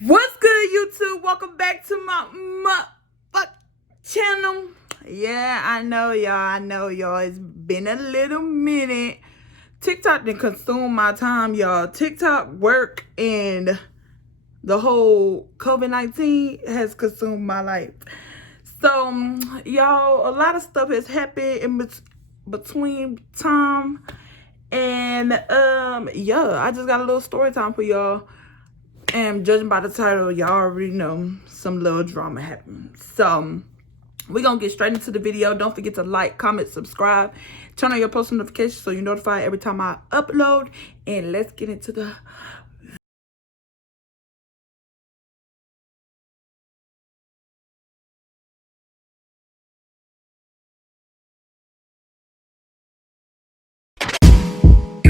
What's good, YouTube? Welcome back to my channel. Yeah, I know y'all. It's been a little minute. TikTok didn't consume my time, y'all. TikTok work and the whole COVID-19 has consumed my life. So, y'all, a lot of stuff has happened in between time. And, yeah, I just got a little story time for y'all. And judging by the title, y'all already know some little drama happened. So we're gonna get straight into the video. Don't forget to like, comment, subscribe, turn on your post notifications so you're notified every time I upload. And let's get into the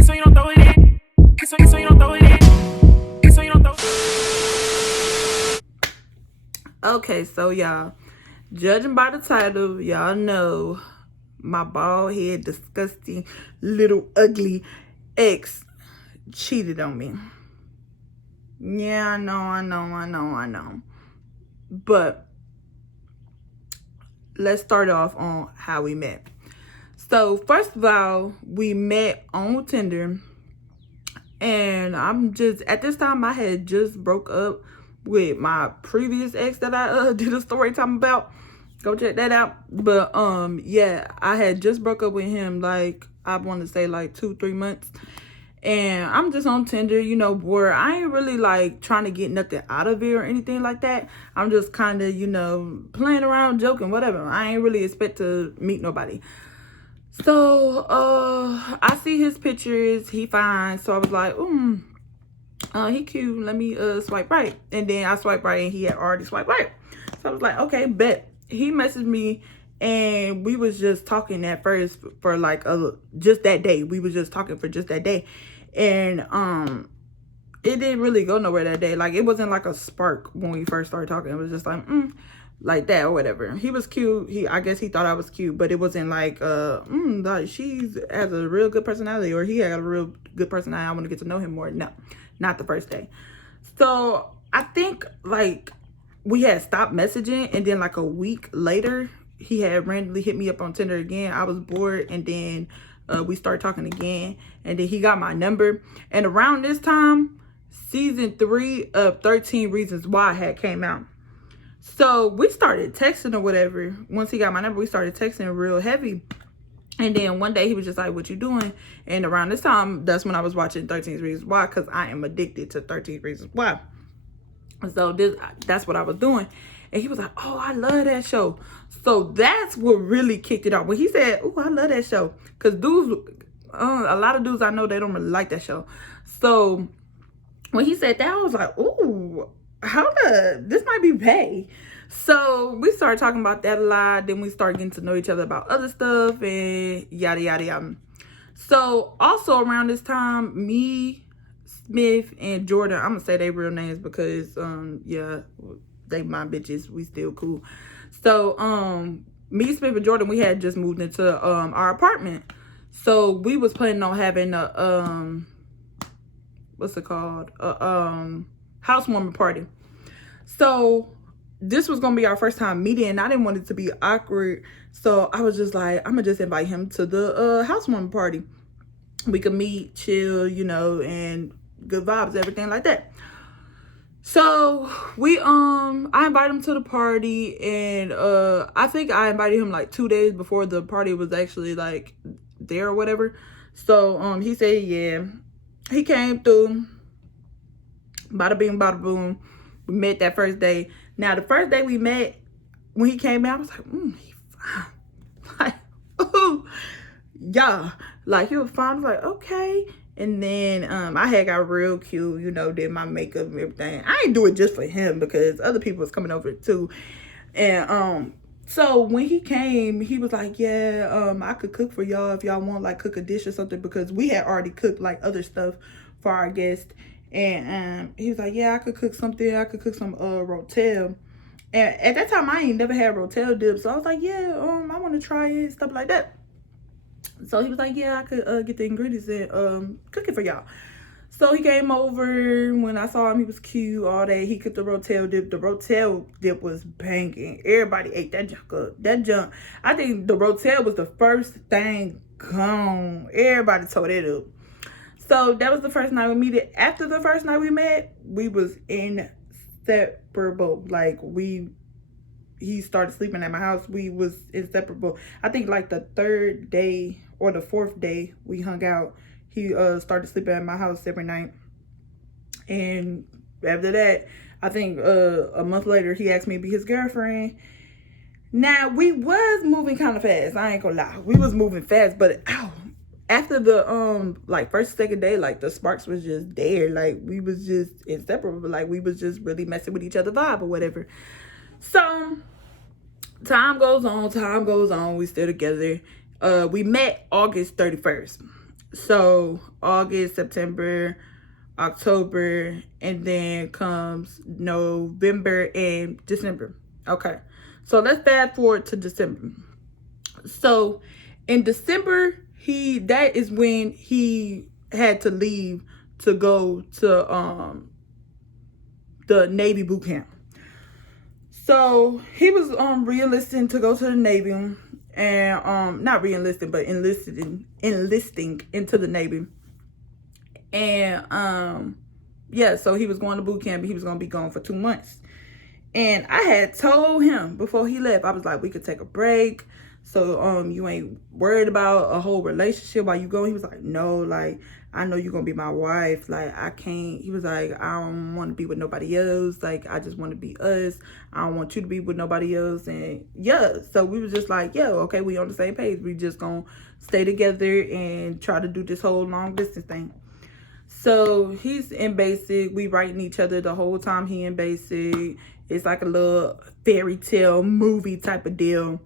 So you don't throw it in. So you don't throw it in. So you don't throw it in. Okay, so y'all, judging by the title, y'all know my bald head, disgusting, little ugly ex cheated on me. Yeah, I know. But let's start off on how we met. So first of all, we met on Tinder, and I'm just, at this time I had just broke up with my previous ex that I did a story time about. Go check that out. But yeah, I had just broke up with him, like I want to say like 2-3 months. And I'm just on Tinder, you know, bored. I ain't really like trying to get nothing out of it or anything like that. I'm just kind of, you know, playing around, joking, whatever. I ain't really expect to meet nobody. So I see his pictures, he fine. So I was like, he cute, let me swipe right. And then I swiped right and he had already swiped right. So I was like, okay, bet. He messaged me and we was just talking at first for like just that day. We was just talking for just that day. And it didn't really go nowhere that day. Like, it wasn't like a spark when we first started talking. It was just like that or whatever. He was cute. I guess he thought I was cute, but it wasn't like like she has a real good personality, or he had a real good personality, I want to get to know him more. No, not the first day. So I think like we had stopped messaging, and then like a week later he had randomly hit me up on Tinder again. I was bored, and then we started talking again, and then he got my number. And around this time, season 3 of 13 Reasons Why had came out. So we started texting or whatever. Once he got my number, we started texting real heavy. And then one day he was just like, what you doing? And around this time, that's when I was watching 13 Reasons Why, because I am addicted to 13 Reasons Why. So that's what I was doing. And he was like, oh, I love that show. So that's what really kicked it off. When he said, oh, I love that show. Because dudes, a lot of dudes I know, they don't really like that show. So when he said that, I was like, ooh, this might be pay. So we started talking about that a lot. Then we started getting to know each other about other stuff and yada, yada, yada. So also around this time, me, Smith, and Jordan, I'm going to say their real names because, yeah, they my bitches. We still cool. So, me, Smith, and Jordan, we had just moved into our apartment. So we was planning on having a, what's it called? Housewarming party. So this was gonna be our first time meeting, and I didn't want it to be awkward. So I was just like, I'm gonna just invite him to the housewarming party. We could meet, chill, you know, and good vibes, everything like that. So we I invited him to the party, and I think I invited him like 2 days before the party was actually like there or whatever. So he said yeah. He came through. Bada bing, bada boom. We met that first day. Now, the first day we met, when he came out, I was like, he fine. Like, ooh, yeah. Like, he was fine. I was like, okay. And then I had got real cute, you know, did my makeup and everything. I didn't do it just for him because other people was coming over too. And so when he came, he was like, yeah, I could cook for y'all if y'all want, like, cook a dish or something, because we had already cooked like other stuff for our guests. And he was like, yeah, I could cook something. I could cook some rotel. And at that time, I ain't never had rotel dip. So I was like, yeah, I want to try it, stuff like that. So he was like, yeah, I could get the ingredients and cook it for y'all. So he came over. When I saw him, he was cute, all that. He cooked the rotel dip. The rotel dip was banging. Everybody ate that junk up. That junk, I think the rotel was the first thing gone. Everybody tore it up. So that was the first night we met. After the first night we met, we was inseparable. Like, he started sleeping at my house. We was inseparable. I think like the third day or the fourth day we hung out, he started sleeping at my house every night. And after that, I think a month later, he asked me to be his girlfriend. Now, we was moving kind of fast. I ain't gonna lie. We was moving fast, but after the like first, second day, like the sparks was just there. Like, we was just inseparable. Like, we was just really messing with each other vibe or whatever. So time goes on. We still together. We met August 31st. So August, September, October, and then comes November and December. Okay, so let's fast forward to December. So in December, that is when he had to leave to go to the Navy boot camp. So he was re-enlisting to go to the Navy, and not re-enlisting, but enlisting into the Navy. And yeah, so he was going to boot camp. He was gonna be gone for 2 months. And I had told him before he left, I was like, we could take a break. So you ain't worried about a whole relationship while you go. He was like, no, like, I know you're gonna be my wife. Like, I can't. He was like, I don't want to be with nobody else. Like, I just want to be us. I don't want you to be with nobody else. And yeah, so we was just like, yeah, okay, we on the same page. We just gonna stay together and try to do this whole long distance thing. So he's in basic. We writing each other the whole time he in basic. It's like a little fairy tale movie type of deal.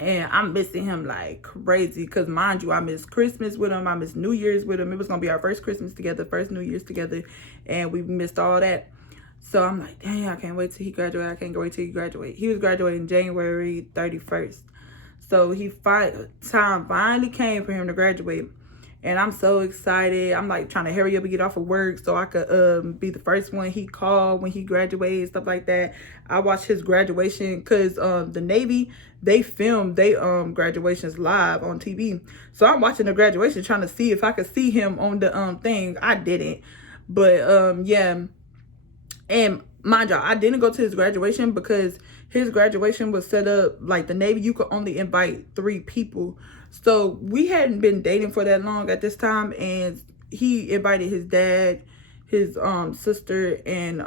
And I'm missing him like crazy. Because mind you, I missed Christmas with him. I missed New Year's with him. It was going to be our first Christmas together, first New Year's together. And we missed all that. So I'm like, dang, I can't wait till he graduate. I can't wait till he graduate. He was graduating January 31st. So time finally came for him to graduate. And I'm so excited. I'm like trying to hurry up and get off of work so I could be the first one he called when he graduated, stuff like that. I watched his graduation because the Navy, they filmed their graduations live on TV. So I'm watching the graduation trying to see if I could see him on the thing. I didn't. But yeah. And mind y'all, I didn't go to his graduation because his graduation was set up like the Navy. You could only invite 3 people. So we hadn't been dating for that long at this time, and he invited his dad, his sister, and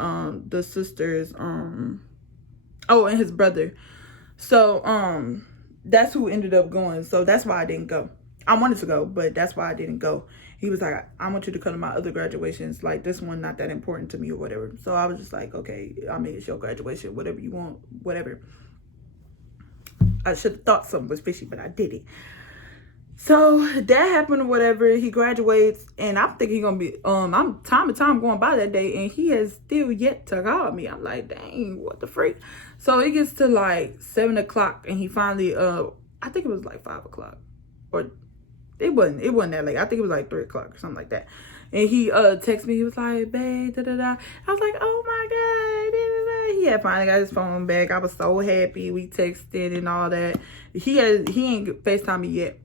the sister's and his brother. So that's who ended up going. So that's why I didn't go. I wanted to go, but that's why I didn't go. He was like, I want you to come to my other graduations. Like, this one not that important to me or whatever. So I was just like, okay, I mean, it's your graduation, whatever you want, whatever. I should have thought something was fishy, but I didn't. So that happened or whatever. He graduates, and I'm thinking he's gonna be I'm time and time going by that day, and he has still yet to call me. I'm like, dang, what the freak? So it gets to like 7 o'clock, and he finally I think it was like 5 o'clock, or it wasn't that late. I think it was like 3 o'clock or something like that. And he texted me. He was like, babe, da da da. I was like, oh my god, da, da, da. He had finally got his phone back. I was so happy. We texted and all that. He ain't FaceTime me yet.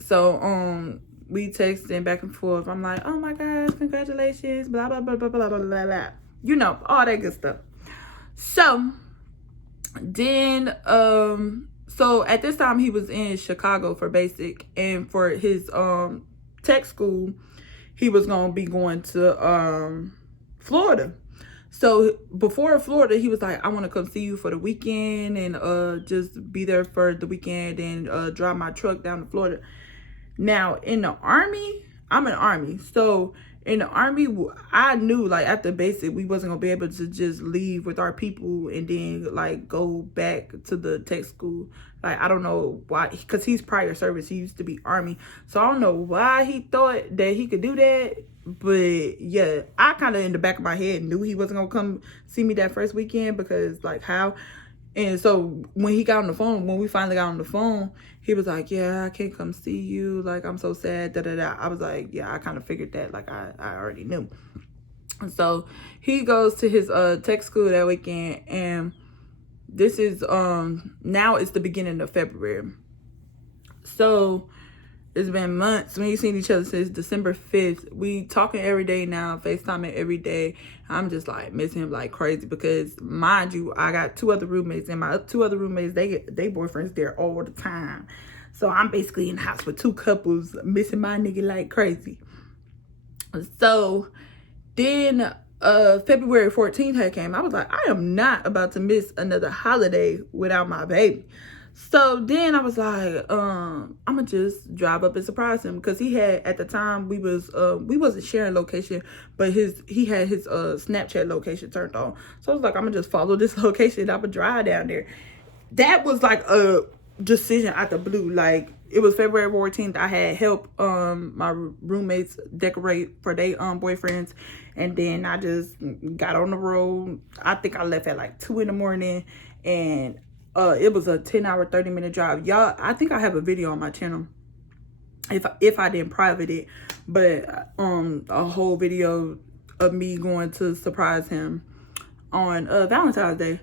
So we texting back and forth. I'm like, oh my gosh, congratulations, blah blah blah blah blah blah blah blah. You know, all that good stuff. So then so at this time he was in Chicago for basic, and for his tech school he was gonna be going to Florida. So before Florida, he was like, I want to come see you for the weekend and just be there for the weekend and drive my truck down to Florida. Now, in the Army, I'm in the Army. So in the Army, I knew like after basic, we wasn't going to be able to just leave with our people and then like go back to the tech school. Like, I don't know why, because he's prior service. He used to be Army. So I don't know why he thought that he could do that. But yeah, I kind of in the back of my head knew he wasn't going to come see me that first weekend because like how. And so when he got on the phone, when we finally got on the phone, he was like, yeah, I can't come see you. Like, I'm so sad, da da da. I was like, yeah, I kind of figured that. Like, I already knew. And so he goes to his tech school that weekend, and this is now it's the beginning of February. So it's been months. We ain't seen each other since December 5th. We talking every day now, FaceTiming every day. I'm just like missing him like crazy because, mind you, I got 2 other roommates, and my 2 other roommates, they boyfriends there all the time. So I'm basically in the house with 2 couples, missing my nigga like crazy. So then February 14th had came. I was like, I am not about to miss another holiday without my baby. So then I was like, I'm gonna just drive up and surprise him, because he had, at the time, we wasn't sharing location, but he had his Snapchat location turned on. So I was like, I'm gonna just follow this location. I'm gonna drive down there. That was like a decision out the blue. Like, it was February 14th. I had helped my roommates decorate for their boyfriends, and then I just got on the road. I think I left at like 2 in the morning, and it was a 10-hour, 30-minute drive. Y'all, I think I have a video on my channel, if I didn't private it, but a whole video of me going to surprise him on Valentine's Day.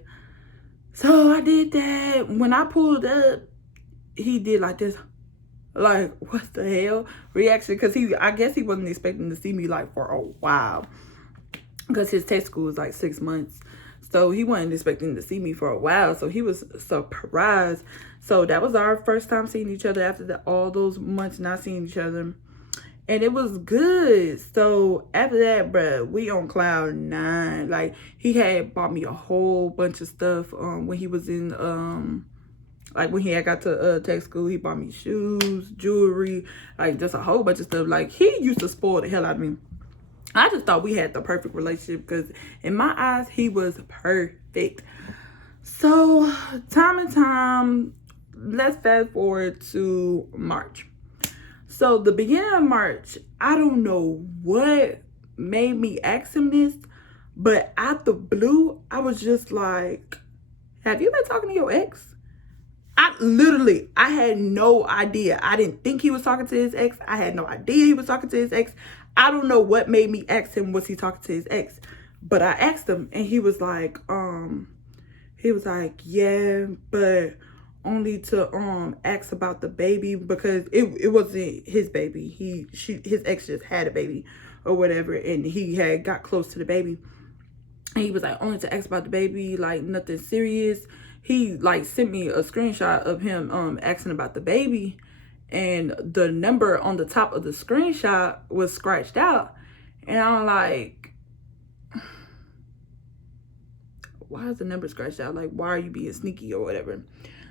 So I did that. When I pulled up, he did like this, like, what the hell reaction, because I guess he wasn't expecting to see me like for a while, because his tech school was like 6 months. So he wasn't expecting to see me for a while. So he was surprised. So that was our first time seeing each other after all those months not seeing each other. And it was good. So after that, bruh, we on cloud 9. Like, he had bought me a whole bunch of stuff when he was in, like, when he had got to tech school. He bought me shoes, jewelry, like, just a whole bunch of stuff. Like, he used to spoil the hell out of me. I just thought we had the perfect relationship, because in my eyes, he was perfect. So, time and time, let's fast forward to March. So, the beginning of March, I don't know what made me ask him this, but out the blue, I was just like, have you been talking to your ex? I had no idea. I didn't think he was talking to his ex. I had no idea he was talking to his ex. I don't know what made me ask him, was he talking to his ex? But I asked him, and he was like, yeah, but only to ask about the baby, because it wasn't his baby. His ex just had a baby or whatever, and he had got close to the baby. And he was like, only to ask about the baby, like nothing serious. He like sent me a screenshot of him asking about the baby, and the number on the top of the screenshot was scratched out. And I'm like, why is the number scratched out? Like, why are you being sneaky or whatever?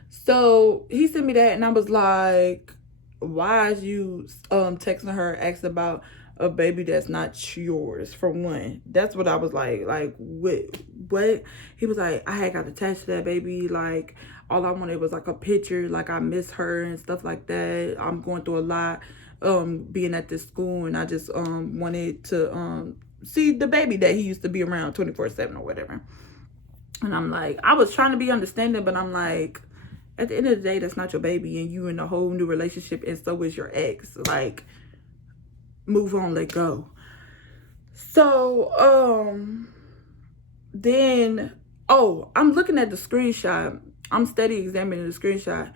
So he sent me that, and I was like, why is you texting her asking about a baby that's not yours, for one? That's what I was like what? He was like, I had got attached to that baby. Like, all I wanted was like a picture. Like, I miss her and stuff like that. I'm going through a lot being at this school, and I just wanted to see the baby that he used to be around 24/7 or whatever. And I'm like, I was trying to be understanding, but I'm like, at the end of the day, that's not your baby, and you in a whole new relationship, and so is your ex. Like, move on, let go. So then, I'm looking at the screenshot. I'm steady examining the screenshot,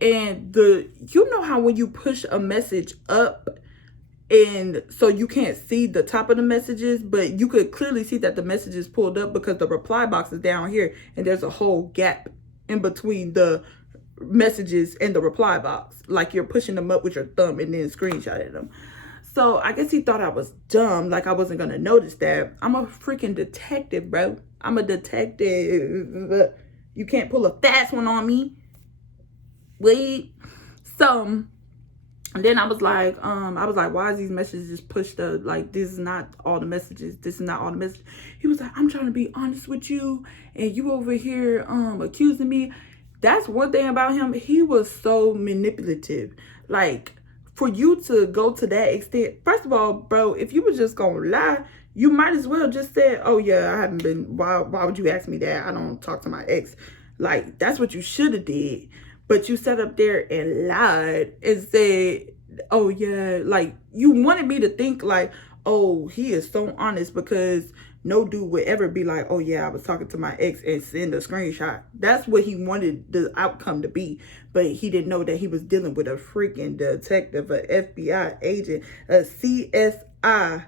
and you know how when you push a message up, and so you can't see the top of the messages, but you could clearly see that the message is pulled up, because the reply box is down here, and there's a whole gap in between the messages and the reply box, like you're pushing them up with your thumb and then screenshotting them. So I guess he thought I was dumb, like I wasn't gonna notice that. I'm a freaking detective, bro. I'm a detective. You can't pull a fast one on me. Wait. So then I was like, why is these messages pushed up? Like, this is not all the messages. This is not all the messages. He was like, I'm trying to be honest with you, and you over here accusing me. That's one thing about him. He was so manipulative. Like, for you to go to that extent, first of all, bro, if you were just gonna lie, you might as well just say, oh yeah, I haven't been, why would you ask me that? I don't talk to my ex. Like, that's what you should have did. But you sat up there and lied and said, oh yeah, like, you wanted me to think like, oh, he is so honest, because no dude would ever be like, oh yeah, I was talking to my ex, and send a screenshot. That's what he wanted the outcome to be. But he didn't know that he was dealing with a freaking detective, a FBI agent, a CSI.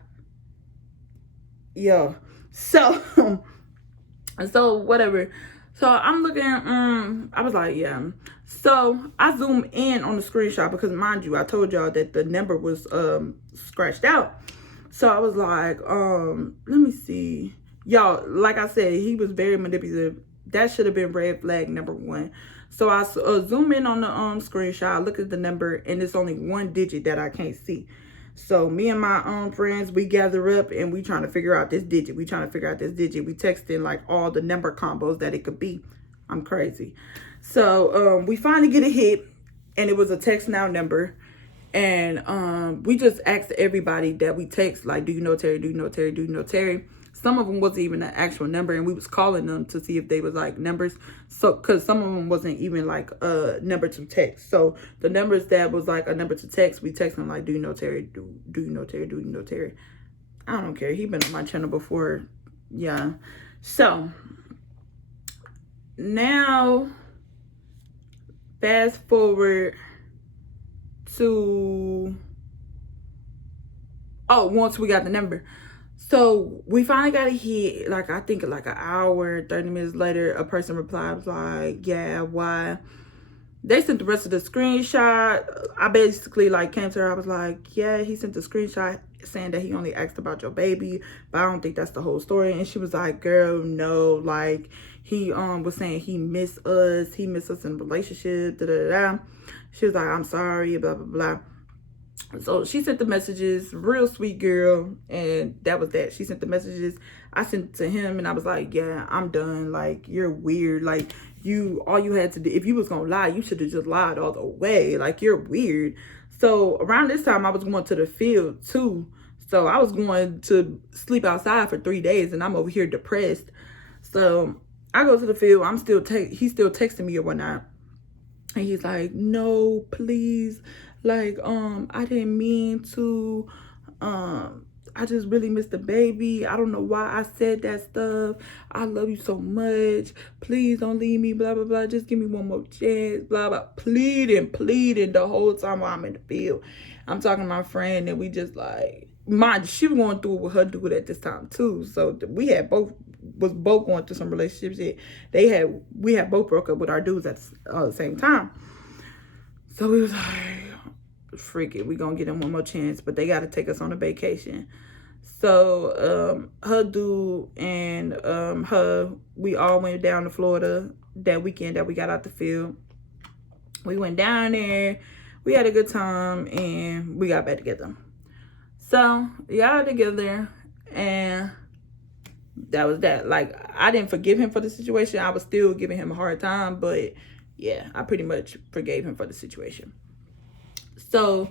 Yo. So, so whatever. So I'm looking, I was like, yeah. So I zoom in on the screenshot because, mind you, I told y'all that the number was scratched out. So I was like, let me see. Y'all, like I said, he was very manipulative. That should have been red flag number 1. So I zoom in on the screenshot, I look at the number, and it's only 1 digit that I can't see. So me and my friends, we gather up and we trying to figure out this digit. We texting like all the number combos that it could be. I'm crazy. So we finally get a hit, and it was a text now number. And we just asked everybody that we text, like, do you know Terry? Do you know Terry? Do you know Terry? Some of them wasn't even an actual number, and we was calling them to see if they was like numbers. So, cause some of them wasn't even like a number to text. So the numbers that was like a number to text, we text them like, do you know Terry? Do you know Terry? Do you know Terry? I don't care. He been on my channel before. Yeah. So now fast forward to, once we got the number. So we finally got a hit, like I think like an hour, 30 minutes later, a person replied, was like, yeah, why? They sent the rest of the screenshot. I basically like came to her, I was like, yeah, he sent the screenshot saying that he only asked about your baby, but I don't think that's the whole story. And she was like, girl, no, like he was saying he missed us in the relationship, da da da. She was like, I'm sorry, blah blah blah. So she sent the messages, real sweet girl, and that was that. She sent the messages. I sent it to him, and I was like, yeah, I'm done. Like, you're weird. Like, all you had to do, if you was gonna lie, you should have just lied all the way. Like, you're weird. So around this time, I was going to the field too. So I was going to sleep outside for 3 days, and I'm over here depressed. So I go to the field. He's still texting me or whatnot. And he's like, no, please. Like, I didn't mean to. I just really missed the baby. I don't know why I said that stuff. I love you so much. Please don't leave me, blah, blah, blah. Just give me one more chance, blah, blah. Pleading the whole time while I'm in the field. I'm talking to my friend, and we just like, mind you, she was going through it with her dude at this time too. So we had both going through some relationships. We had both broke up with our dudes at the same time. So we was like, freak it, we gonna get them one more chance, but they gotta take us on a vacation. So her dude and her, we all went down to Florida that weekend that we got out the field. We went down there, we had a good time, and we got back together. So y'all together, and that was that. Like, I didn't forgive him for the situation. I was still giving him a hard time, but yeah, I pretty much forgave him for the situation. So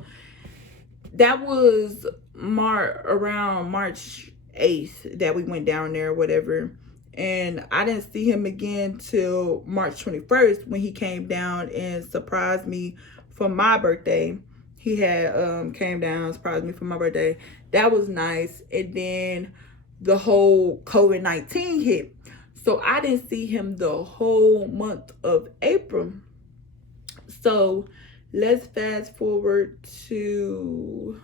that was around March 8th that we went down there or whatever. And I didn't see him again till March 21st when he came down and surprised me for my birthday. He had came down, surprised me for my birthday. That was nice. And then the whole COVID-19 hit. So I didn't see him the whole month of April. So let's fast forward to,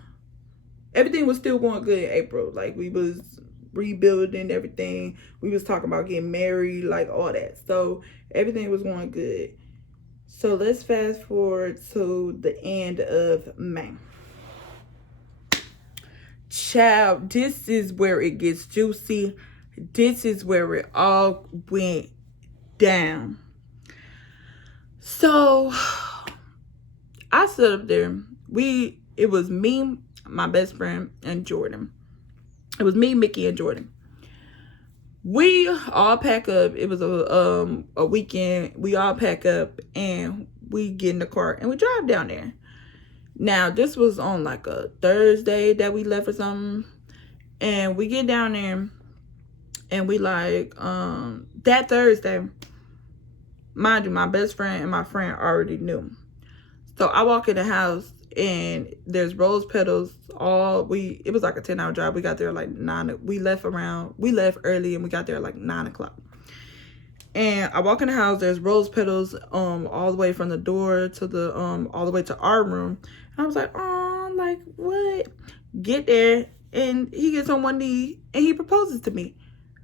everything was still going good in April. Like, we was rebuilding everything. We was talking about getting married, like all that. So everything was going good. So let's fast forward to the end of May. Child, this is where it gets juicy. This is where it all went down. So I stood up there. It was me, my best friend, and Jordan. It was me, Mickey, and Jordan. We all pack up. It was a weekend. We all pack up and we get in the car and we drive down there. Now, this was on like a Thursday that we left or something. And we get down there and we like, that Thursday, mind you, my best friend and my friend already knew. So I walk in the house and there's rose petals it was like a 10-hour drive. We got there like 9. We left early and we got there like 9 o'clock. And I walk in the house, there's rose petals all the way from the door to the all the way to our room. And I was like, oh, like what? Get there, and he gets on one knee and he proposes to me.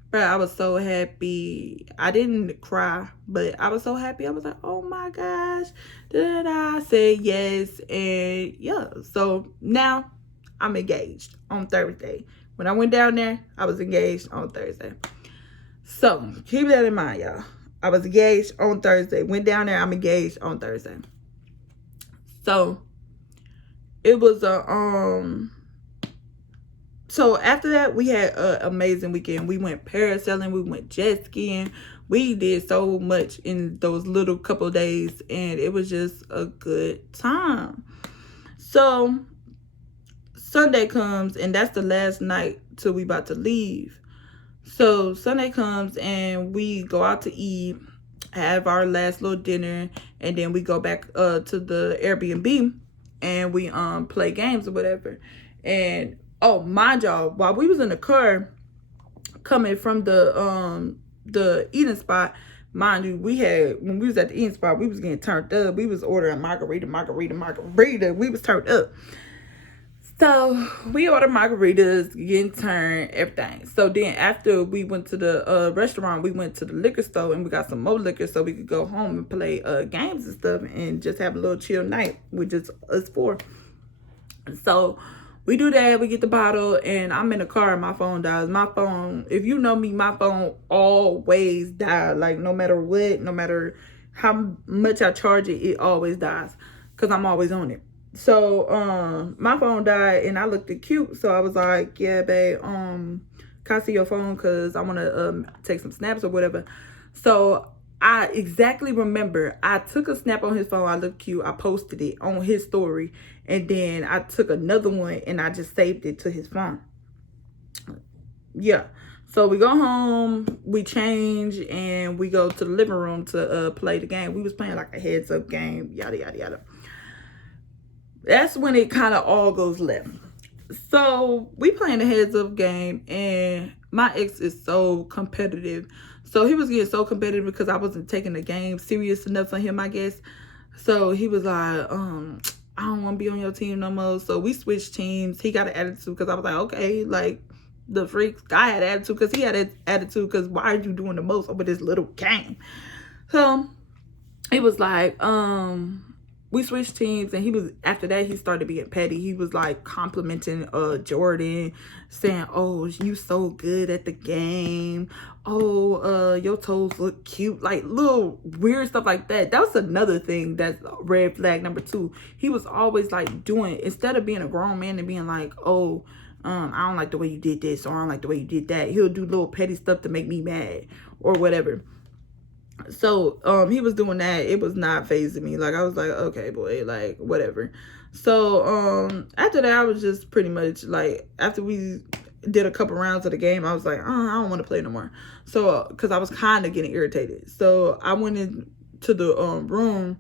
Bro, I was so happy. I didn't cry, but I was so happy. I was like, oh my gosh. I said yes, and yeah. So now I'm engaged on Thursday. When I went down there, I was engaged on Thursday. So keep that in mind, y'all. I was engaged on Thursday. Went down there, I'm engaged on Thursday. So it was so after that, we had an amazing weekend. We went parasailing, we went jet skiing. We did so much in those little couple of days, and it was just a good time. So Sunday comes, and that's the last night till we about to leave. So Sunday comes and we go out to eat, have our last little dinner, and then we go back to the Airbnb and we play games or whatever. And oh, mind y'all, while we was in the car coming from the eating spot, mind you, when we was at the eating spot, we was getting turned up. We was ordering margarita. We was turned up. So we ordered margaritas, getting turned, everything. So then after we went to the restaurant, we went to the liquor store and we got some more liquor so we could go home and play games and stuff and just have a little chill night with just us four. So we do that, we get the bottle, and I'm in the car and my phone dies. My phone, if you know me, my phone always dies. Like no matter what, no matter how much I charge it, it always dies because I'm always on it. So my phone died and I looked cute, so I was like, yeah babe, can I see your phone because I want to take some snaps or whatever. So I exactly remember I took a snap on his phone. I looked cute, I posted it on his story, and then I took another one and I just saved it to his phone. Yeah, so we go home, we change, and we go to the living room to play the game. We was playing like a heads up game, yada yada yada. That's when it kind of all goes left. So we playing the heads up game, and my ex is so competitive. So he was getting so competitive because I wasn't taking the game serious enough for him, I guess. So he was like, I don't want to be on your team no more. So we switched teams. He got an attitude because I was like, okay, like the freak. I had attitude because he had an attitude because why are you doing the most over this little game? So he was like, we switched teams, and after that he started being petty. He was like complimenting Jordan, saying, oh, you so good at the game, oh, your toes look cute, like little weird stuff like that. That was another thing that's red flag number 2. He was always like doing, instead of being a grown man and being like, oh, I don't like the way you did this, or I don't like the way you did that, he'll do little petty stuff to make me mad or whatever. So he was doing that. It was not phasing me. Like I was like, okay boy, like whatever. So after that, I was just pretty much like, after we did a couple rounds of the game, I was like, I don't want to play no more. So because I was kind of getting irritated, so I went into the room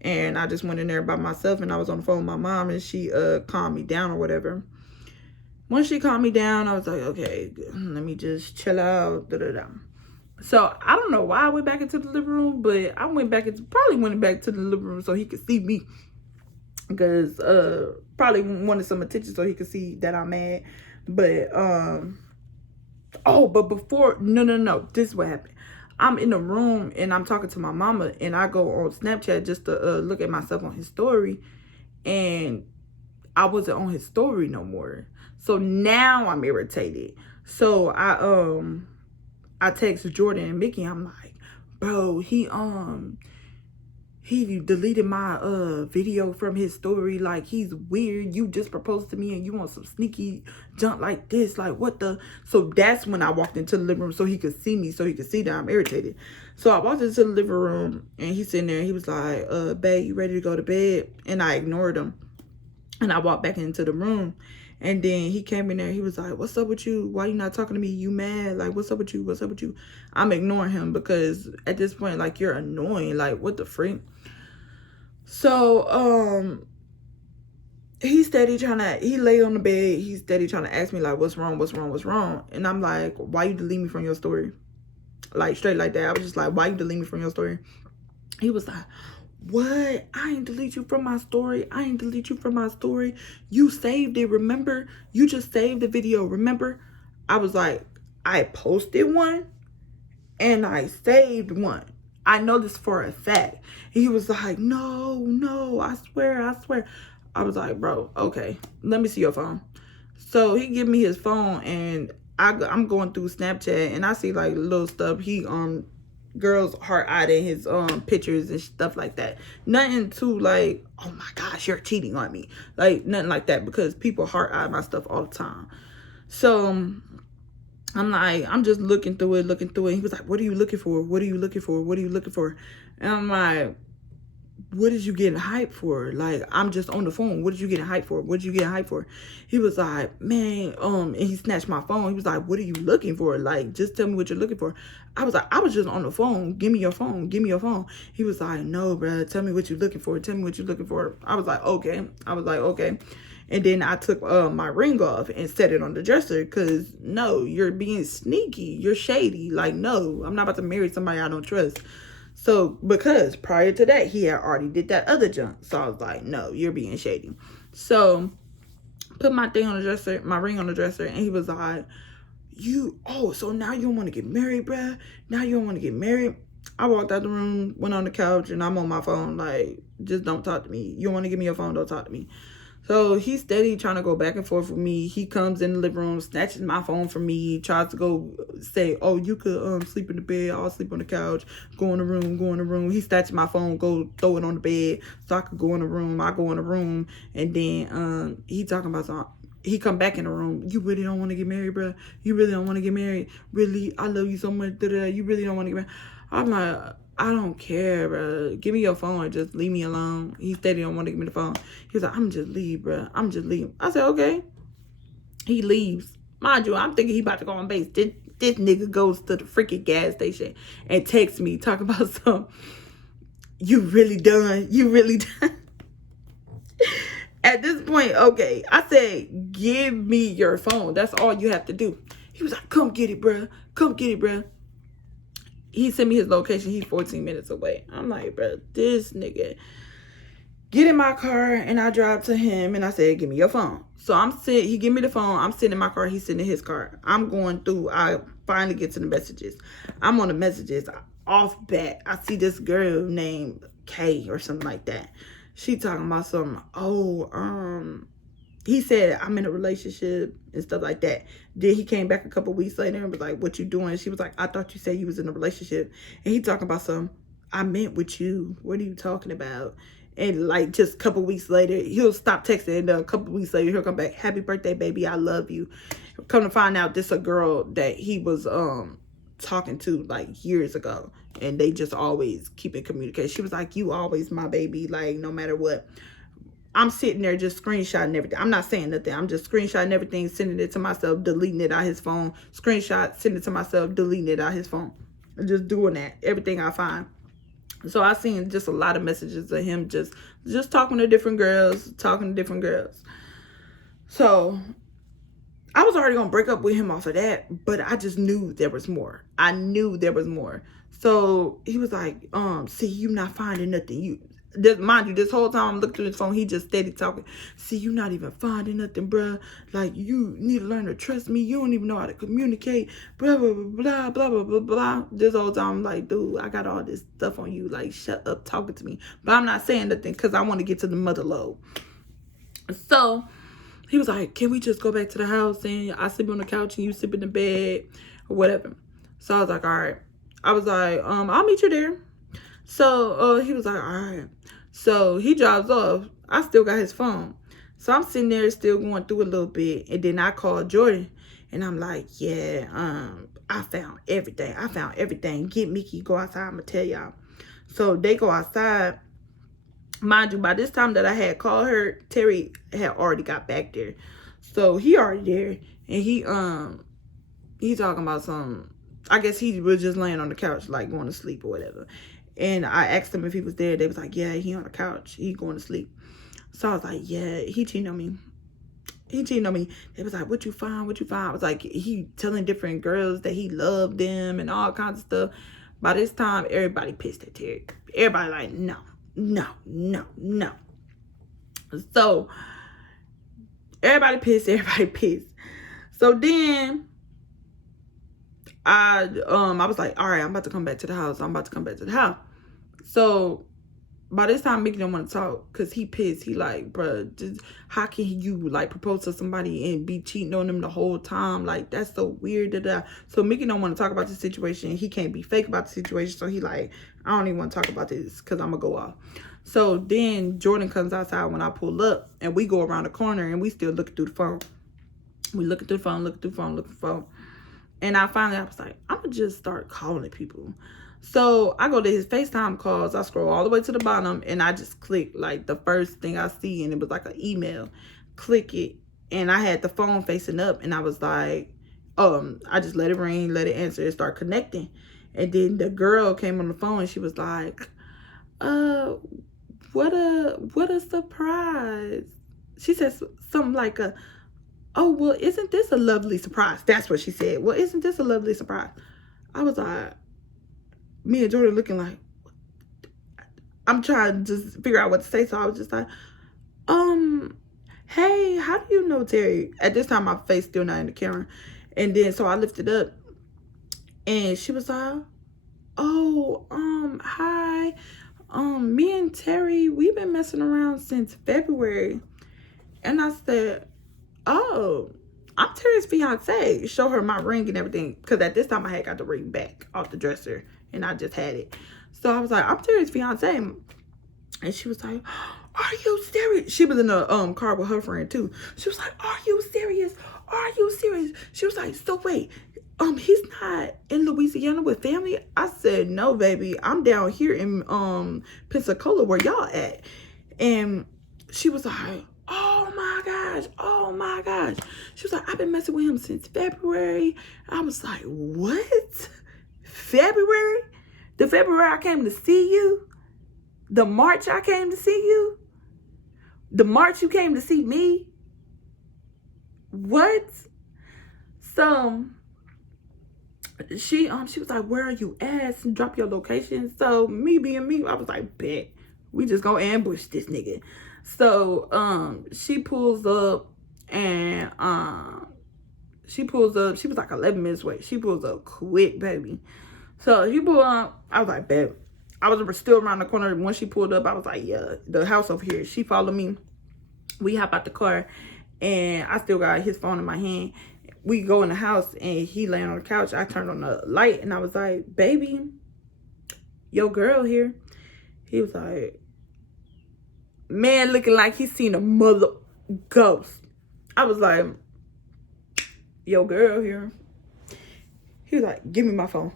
and I just went in there by myself, and I was on the phone with my mom, and she calmed me down or whatever. Once she calmed me down, I was like, okay, let me just chill out. So I don't know why I went back into the living room, but I probably went back to the living room so he could see me, because probably wanted some attention so he could see that I'm mad. But but before, no, this is what happened. I'm in the room and I'm talking to my mama, and I go on Snapchat just to look at myself on his story, and I wasn't on his story no more. So now I'm irritated. So I text Jordan and Mickey. I'm like, bro, he deleted my video from his story. Like, he's weird. You just proposed to me and you want some sneaky junk like this. Like, what the? So that's when I walked into the living room so he could see me, so he could see that I'm irritated. So I walked into the living room and he's sitting there and he was like, babe, you ready to go to bed? And I ignored him. And I walked back into the room And then he came in there. He was like, what's up with you? Why you not talking to me? You mad? Like, what's up with you? What's up with you? I'm ignoring him because at this point, like, you're annoying. Like, what the freak? So, he lay on the bed. He's steady trying to ask me, like, what's wrong? What's wrong? What's wrong? And I'm like, why you delete me from your story? Like, straight like that. I was just like, why you delete me from your story? He was like, what? I ain't delete you from my story. I ain't delete you from my story. You saved it, remember? You just saved the video, remember? I was like, I posted one and I saved one. I know this for a fact. He was like, no, I swear. I was like, bro, okay, let me see your phone. So he give me his phone, and I'm going through Snapchat, and I see like little stuff. He girls heart-eyed in his pictures and stuff like that. Nothing too like, oh my gosh, you're cheating on me. Like, nothing like that, because people heart-eye my stuff all the time. So I'm like, I'm just looking through it. He was like, what are you looking for? What are you looking for? And I'm like, what is you getting hyped for? Like, I'm just on the phone. What are you getting hyped for? He was like, man, and he snatched my phone. He was like, what are you looking for? Like, just tell me what you're looking for. I was like, I was just on the phone. Give me your phone. He was like, no, bro, tell me what you're looking for. I was like, okay. And then I took my ring off and set it on the dresser, because no, you're being sneaky. You're shady. Like, no, I'm not about to marry somebody I don't trust. So, because prior to that, he had already did that other junk. So I was like, no, you're being shady. So, put my ring on the dresser, and he was like, so now you don't want to get married, bruh? I walked out the room, went on the couch, and I'm on my phone, like, just don't talk to me. You don't want to give me your phone, don't talk to me. So he's steady trying to go back and forth with me. He comes in the living room, snatches my phone from me, tries to go say, oh, you could sleep in the bed, I'll sleep on the couch, go in the room. He snatches my phone, go throw it on the bed so I could go in the room. I go in the room, and then he talking about something. He come back in the room. You really don't want to get married, bro? You really don't want to get married? Really? I love you so much. You really don't want to get married? I'm like, I don't care, bro. Give me your phone and just leave me alone. He said he don't want to give me the phone. He was like, I'm just leave, bro. I said, okay. He leaves. Mind you, I'm thinking he about to go on base. This nigga goes to the freaking gas station and texts me talking about some, you really done? At this point, okay, I said, give me your phone. That's all you have to do. He was like, come get it, bro. He sent me his location. He's 14 minutes away. I'm like, bro, this nigga. Get in my car, and I drive to him, and I said, give me your phone. So he give me the phone. I'm sitting in my car. He's sitting in his car. I'm going through. I finally get to the messages. I'm on the messages. Off bat, I see this girl named Kay or something like that. She talking about something. He said, I'm in a relationship and stuff like that. Then he came back a couple weeks later and was like, what you doing? She was like, I thought you said you was in a relationship. And he talking about something. I meant with you. What are you talking about? And like just a couple weeks later, he'll stop texting. And a couple weeks later, he'll come back. Happy birthday, baby. I love you. Come to find out, this a girl that he was talking to like years ago. And they just always keep in communication. She was like, you always my baby. Like, no matter what. I'm sitting there just screenshotting everything. I'm not saying nothing. I'm just screenshotting everything, sending it to myself, deleting it out his phone. Screenshot, send it to myself, deleting it out his phone. I'm just doing that. Everything I find. So I seen just a lot of messages of him just talking to different girls. So I was already going to break up with him off of that, but I just knew there was more. So he was like, see, you not finding nothing. Mind you, this whole time I'm looking through his phone, he just steady talking. See, you not even finding nothing, bruh. Like, you need to learn to trust me. You don't even know how to communicate. Blah, blah, blah, blah, blah, blah, blah. This whole time I'm like, dude, I got all this stuff on you. Like, shut up talking to me. But I'm not saying nothing because I want to get to the mother load. So he was like, can we just go back to the house and I sleep on the couch and you sleep in the bed or whatever? So I was like, all right. I was like, I'll meet you there. So he was like, all right. So he drives off. I still got his phone. So I'm sitting there still going through a little bit. And then I called Jordan. And I'm like, yeah, I found everything. Get Mickey, go outside. I'm going to tell y'all. So they go outside. Mind you, by this time that I had called her, Terry had already got back there. So he already there, and he talking about some. I guess he was just laying on the couch, like going to sleep or whatever. And I asked him if he was there. They was like, yeah, he on the couch. He going to sleep. So I was like, yeah, he cheating on me. He cheating on me. They was like, what you find? What you find? I was like, he telling different girls that he loved them and all kinds of stuff. By this time, everybody pissed at Terry. Everybody like, no, no, no, no. So everybody pissed. So then I was like, all right, I'm about to come back to the house. So by this time, Mickey don't want to talk because he pissed. He like, bruh, just, how can you like propose to somebody and be cheating on them the whole time? Like, that's so weird. So Mickey don't want to talk about the situation. He can't be fake about the situation. So he like, I don't even want to talk about this because I'm going to go off. So then Jordan comes outside when I pull up, and we go around the corner, and we still looking through the phone. We looking through the phone. And I was like, I'm going to just start calling people. So I go to his FaceTime calls. I scroll all the way to the bottom, and I just click like the first thing I see, and it was like an email. Click it, and I had the phone facing up, and I was like, I just let it ring, let it answer, and start connecting. And then the girl came on the phone, and she was like, what a surprise. She said something like oh, well, isn't this a lovely surprise? That's what she said. Well, isn't this a lovely surprise? I was like, me and Jordan looking like, I'm trying to just figure out what to say. So I was just like, hey, how do you know Terry? At this time, my face still not in the camera. And then, so I lifted up, and she was like, oh, hi. Me and Terry, we've been messing around since February. And I said, oh, I'm Terry's fiance. Show her my ring and everything. Because at this time, I had got the ring back off the dresser. And I just had it. So I was like, I'm Terry's fiance. And she was like, are you serious? She was in the car with her friend too. She was like, are you serious? Are you serious? She was like, so wait, he's not in Louisiana with family? I said, no, baby. I'm down here in Pensacola where y'all at. And she was like, oh my gosh. She was like, I've been messing with him since February. I was like, what? February? The February I came to see you? The March I came to see you? The March you came to see me? What? So she was like, where are you at? And drop your location. So me being me, I was like, bet. We just gonna ambush this nigga. So she pulls up, and she was like 11 minutes away. She pulls up quick, baby. So he pulled up. I was like, babe. I was still around the corner. When she pulled up, I was like, yeah, the house over here. She followed me. We hop out the car, and I still got his phone in my hand. We go in the house, and he laying on the couch. I turned on the light, and I was like, baby, your girl here. He was like, man, looking like he seen a mother ghost. I was like, yo, girl here. He was like, give me my phone.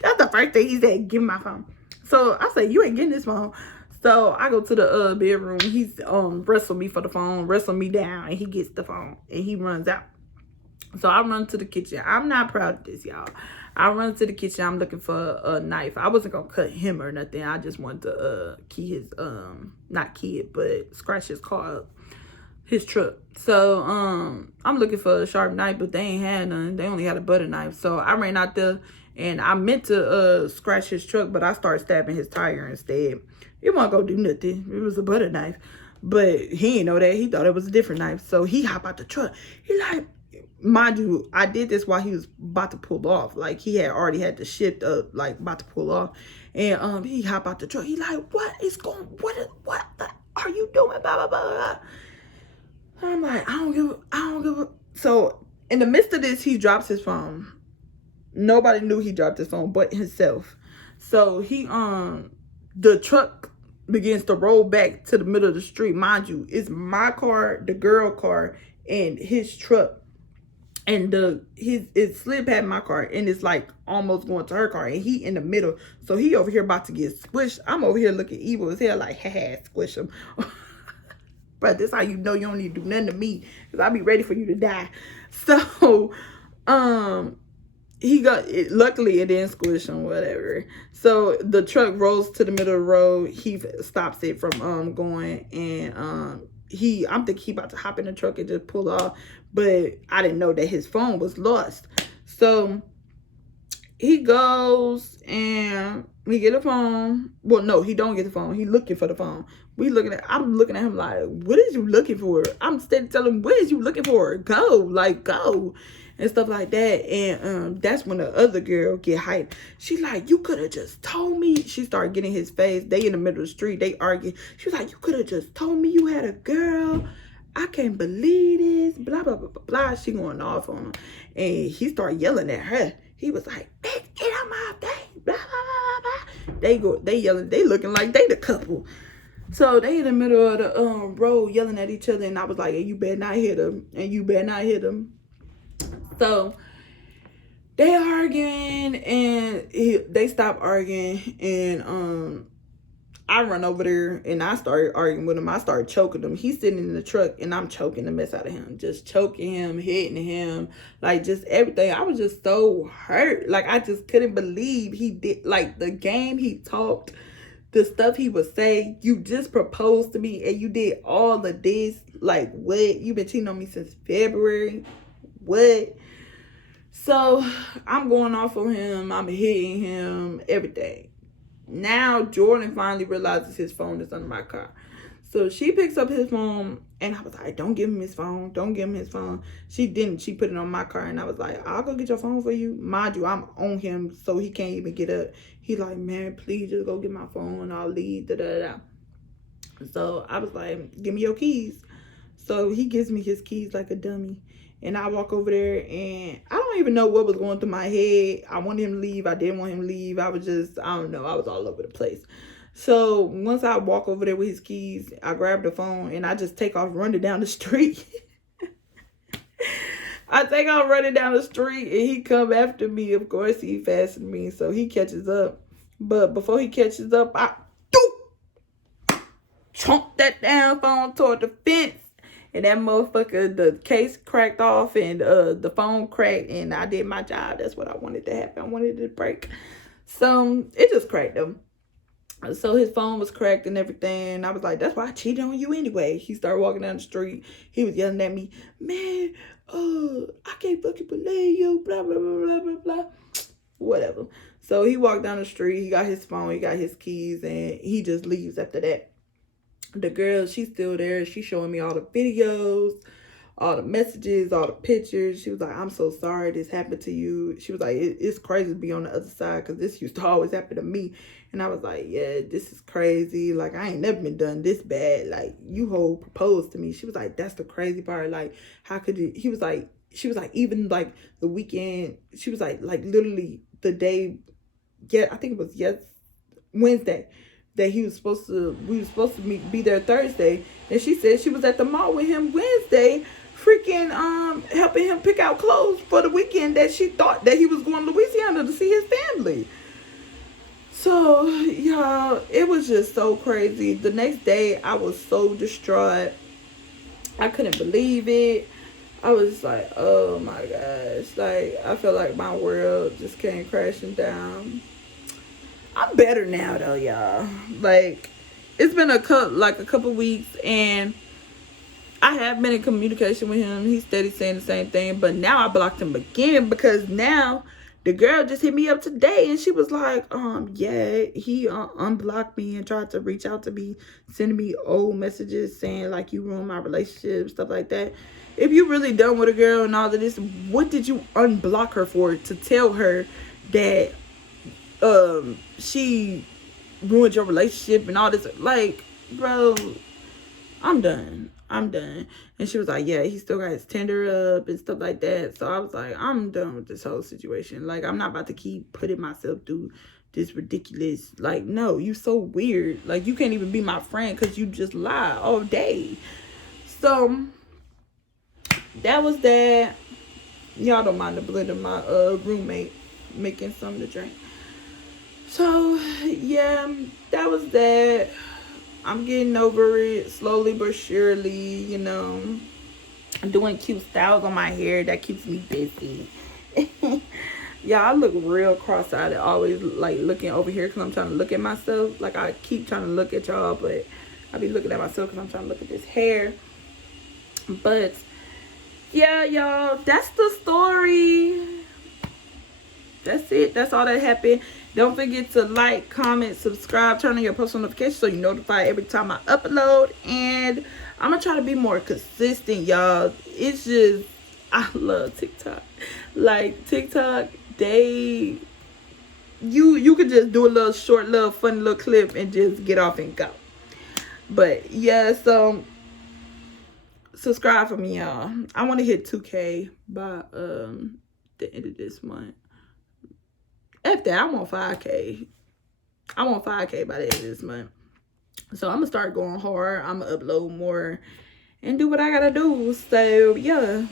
That's the first thing he said, give me my phone. So I said, you ain't getting this phone. So I go to the bedroom. He's wrestling me for the phone, wrestling me down, and he gets the phone, and he runs out. So I run to the kitchen. I'm not proud of this, y'all. I run to the kitchen. I'm looking for a knife. I wasn't gonna cut him or nothing. I just wanted to key his not key it, but scratch his car up, his truck. So I'm looking for a sharp knife, but they ain't had none. They only had a butter knife. So I ran out there, and I meant to scratch his truck, but I started stabbing his tire instead. It wasn't gonna do nothing. It was a butter knife, but he didn't know that. He thought it was a different knife. So he hopped out the truck. He like, mind you, I did this while he was about to pull off. Like, he had already had the shift up, like, about to pull off. And he hopped out the truck. He like, what are you doing? Blah, blah, blah, blah. I'm like, I don't give a. So in the midst of this, he drops his phone. Nobody knew he dropped his phone but himself. So he the truck begins to roll back to the middle of the street. Mind you, it's my car, the girl car, and his truck. And it slid past my car, and it's like almost going to her car, and he in the middle. So he over here about to get squished. I'm over here looking evil as hell, like, haha, squish him. But this how you know you don't need to do nothing to me, because I'll be ready for you to die. So, he got it, luckily it didn't squish him, whatever. So the truck rolls to the middle of the road. He stops it from going, and I'm thinking he about to hop in the truck and just pull off, but I didn't know that his phone was lost. So he goes and we get a phone. Well, no, he don't get the phone. He looking for the phone. I'm looking at him like, what is you looking for? I'm steady telling him, what is you looking for? Go, like, go. And stuff like that. And that's when the other girl get hyped. She like, you could have just told me. She started getting his face. They in the middle of the street. They arguing. She was like, you could have just told me you had a girl. I can't believe this. Blah, blah, blah, blah, blah. She going off on him. And he started yelling at her. He was like, bitch, get out my face. Blah, blah, blah, blah. They yelling. They looking like they the couple. So they in the middle of the road yelling at each other. And I was like, hey, you better not hit him. And you better not hit him. So they arguing, and they stop arguing, and I run over there and I started arguing with him. I started choking him. He's sitting in the truck and I'm choking the mess out of him. Just choking him, hitting him, like just everything. I was just so hurt. Like I just couldn't believe he did, like the game he talked, the stuff he would say. You just proposed to me and you did all of this. Like what? You've been cheating on me since February. What? So I'm going off on him. I'm hitting him, everything. Now Jordan finally realizes his phone is under my car. So she picks up his phone and I was like, don't give him his phone. Don't give him his phone. She didn't. She put it on my car and I was like, I'll go get your phone for you. Mind you, I'm on him so he can't even get up. He like, man, please just go get my phone. I'll leave. Da, da, da. So I was like, give me your keys. So he gives me his keys like a dummy. And I walk over there and I don't even know what was going through my head. I wanted him to leave. I didn't want him to leave. I was just, I don't know. I was all over the place. So once I walk over there with his keys, I grab the phone and I just take off running down the street. I take off running down the street and he come after me. Of course, he fastened me. So he catches up. But before he catches up, I chomp that damn phone toward the fence. And that motherfucker, the case cracked off and the phone cracked, and I did my job. That's what I wanted to happen. I wanted it to break. So it just cracked him. So his phone was cracked and everything. I was like, that's why I cheated on you anyway. He started walking down the street. He was yelling at me, man, I can't fucking believe you, blah, blah, blah, blah, blah, blah. Whatever. So he walked down the street. He got his phone. He got his keys, and he just leaves after that. The girl, she's still there. She's showing me all the videos, all the messages, all the pictures. She was like, I'm so sorry this happened to you. She was like, it's crazy to be on the other side because this used to always happen to me. And I was like, yeah, this is crazy. Like, I ain't never been done this bad. Like, you whole proposed to me. She was like, that's the crazy part. Like, how could you? She was like, even like the weekend, she was like literally the day, I think it was Wednesday. That we were supposed to be there Thursday, and she said she was at the mall with him Wednesday, freaking helping him pick out clothes for the weekend that she thought that he was going to Louisiana to see his family. So y'all, it was just so crazy. The next day I was so distraught. I couldn't believe it. I was like, oh my gosh, like I felt like my world just came crashing down. I'm better now though, y'all. Like, it's been a couple weeks and I have been in communication with him. He's steady saying the same thing, but now I blocked him again because now the girl just hit me up today and she was like, yeah, he unblocked me and tried to reach out to me, sending me old messages saying like you ruined my relationship, stuff like that. If you really done with a girl and all of this, what did you unblock her for? To tell her that she ruined your relationship and all this? Like, bro, I'm done. And she was like, yeah, he still got his Tinder up and stuff like that. So I was like, I'm done with this whole situation. Like, I'm not about to keep putting myself through this ridiculous, like, no, you so weird. Like, you can't even be my friend because you just lie all day. So that was that. Y'all don't mind the blend of my roommate making something to drink. So, yeah, that was that. I'm getting over it slowly but surely, you know. I'm doing cute styles on my hair that keeps me busy. Yeah, I look real cross-eyed, always like looking over here because I'm trying to look at myself. Like, I keep trying to look at y'all, but I be looking at myself because I'm trying to look at this hair. But yeah, y'all, that's the story. That's it. That's all that happened. Don't forget to like, comment, subscribe, turn on your post notifications so you're notified every time I upload. And I'm gonna try to be more consistent, y'all. It's just, I love TikTok. Like, TikTok, you could just do a little short, little funny little clip and just get off and go. But yeah, so subscribe for me, y'all. I want to hit 2K by the end of this month. After that, I want 5K. I want 5K by the end of this month. So I'm gonna start going hard. I'm gonna upload more and do what I gotta do. So yeah.